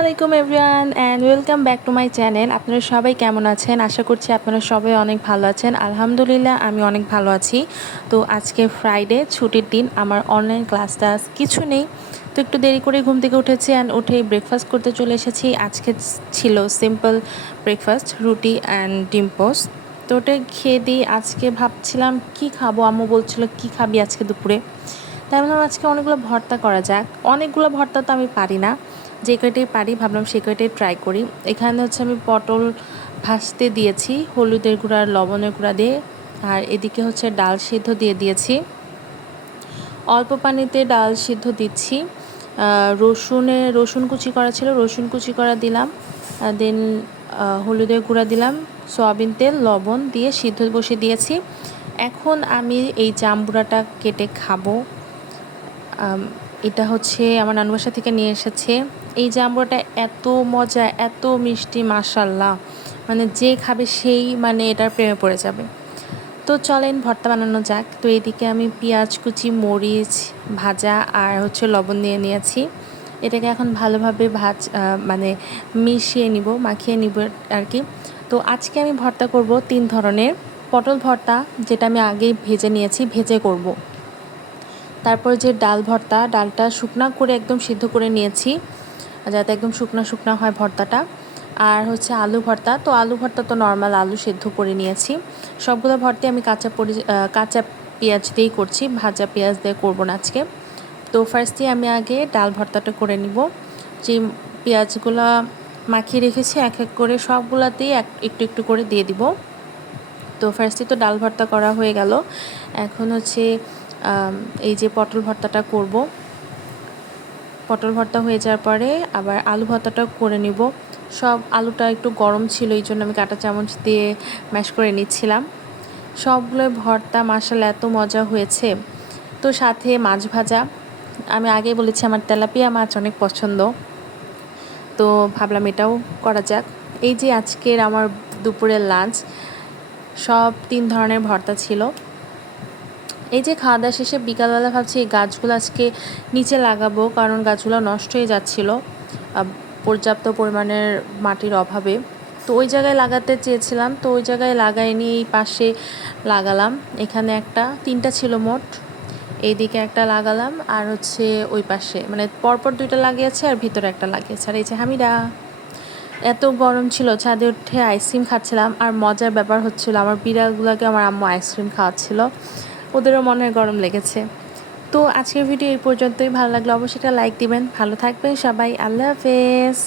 আলাইকুম everyone and welcome back to my channel আপনারা সবাই কেমন আছেন? আশা করছি আপনারা সবাই অনেক ভালো আছেন। আলহামদুলিল্লাহ, আমি অনেক ভালো আছি। তো আজকে ফ্রাইডে ছুটির দিন, আমার অনলাইন ক্লাস টাস কিছু নেই। তো একটু দেরি করে ঘুম থেকে উঠেছি অ্যান্ড উঠেই ব্রেকফাস্ট করতে চলে এসেছি। আজকে ছিল সিম্পল ব্রেকফাস্ট রুটি অ্যান্ড ডিম তো ওটা খেয়ে দিই আজকে ভাবছিলাম, কি খাব? আম্মু বলছিল, কি খাবি আজকে দুপুরে? তাই ভাবলাম আজকে অনেকগুলো ভর্তা করা যাক। অনেকগুলো ভর্তা তো আমি পারি না। যে কয়টাই পারি ভাবলাম সে কয়টাই ট্রাই করি। এখানে হচ্ছে আমি পটল ভাসতে দিয়েছি, হলুদের গুঁড়া আর লবণের গুঁড়া দিয়ে, আর এদিকে হচ্ছে ডাল সিদ্ধ দিয়ে দিয়েছি। অল্প পানিতে ডাল সিদ্ধ দিচ্ছি। রসুনে, রসুন কুচি করা ছিল, রসুন কুচি করা দিলাম দেন হলুদের গুঁড়া দিলাম, সয়াবিন তেল, লবণ দিয়ে সিদ্ধ বসে দিয়েছি। এখন আমি এই জাম্বুরাটা কেটে খাব। এটা হচ্ছে আমার নানু বাসা থেকে নিয়ে এসেছে। এই জাম্বুরাটা এত মজা, এত মিষ্টি মাসাল্লাহ মানে যে খাবে সেই মানে এটার প্রেমে পড়ে যাবে। তো চলেন ভর্তা বানানো যাক। তো এদিকে আমি পেঁয়াজ, কুচি, মরিচ, ভাজা আর হচ্ছে লবণ দিয়ে নিয়েছি। এটাকে এখন ভালোভাবে ভাজ মানে মিশিয়ে নিব, মাখিয়ে নিব আর কি তো আজকে আমি ভর্তা করব তিন ধরনের। পটল ভর্তা, যেটা আমি আগেই ভেজে নিয়েছি, ভেজে করব। তারপর যে ডাল ভর্তা, ডালটা শুকনা করে একদম সিদ্ধ করে নিয়েছি, যাতে একদম শুকনা শুকনো হয় ভর্তাটা। আর হচ্ছে আলু ভর্তা, তো আলু ভর্তা তো নর্মাল আলু সেদ্ধ করে নিয়েছি। সবগুলো ভর্তি আমি কাঁচা পরি কাঁচা পেঁয়াজ দিয়েই করছি, ভাজা পেঁয়াজ দিয়ে করব না আজকে। তো ফার্স্টে আমি আগে ডাল ভর্তাটা করে নিব। যে পেঁয়াজগুলো মাখিয়ে রেখেছি, এক এক করে সবগুলাতেই এক, একটু একটু করে দিয়ে দিব। তো ফার্স্টে তো ডাল ভর্তা করা হয়ে গেল। এখন হচ্ছে এই যে পটল ভর্তাটা করব। পটল ভর্তা হয়ে যাওয়ার পরে আবার আলু ভর্তাটা করে নিব। সব আলুটা একটু গরম ছিল, এই জন্য আমি কাঁটা চামচ দিয়ে ম্যাশ করে নিচ্ছিলাম। সবগুলো ভর্তা মাসাল এত মজা হয়েছে। তো সাথে মাছ ভাজা। আমি আগেই বলেছি আমার তেলাপিয়া মাছ অনেক পছন্দ। তো ভাবলাম এটাও করা যাক। এই যে আজকের আমার দুপুরের লাঞ্চ, সব তিন ধরনের ভর্তা ছিল। এই যে খাওয়া দাওয়া শেষে বিকালবেলা ভাবছি এই গাছগুলো আজকে নিচে লাগাবো, কারণ গাছগুলো নষ্ট হয়ে যাচ্ছিল পর্যাপ্ত পরিমাণের মাটির অভাবে। তো ওই জায়গায় লাগাতে চেয়েছিলাম, তো ওই জায়গায় লাগাইনি, এই পাশে লাগালাম, এখানে একটা, তিনটা ছিল মোট। এইদিকে একটা লাগালাম, আর হচ্ছে ওই পাশে মানে পরপর দুইটা লাগিয়েছে আর ভিতরে একটা লাগিয়েছে। আর এই যে হামিরা, এত গরম ছিল, ছাদে উঠে আইসক্রিম খাচ্ছিলাম, আর মজার ব্যাপার হচ্ছিল আমার বিড়ালগুলোকে আমার আম্মু আইসক্রিম খাওয়াচ্ছিল। ওদেরও মনের গরম লেগেছে। তো আজকের ভিডিও এই পর্যন্তই। ভালো লাগলে অবশ্যই একটা লাইক দিবেন। ভালো থাকবেন সবাই। আল্লাহ হাফেজ।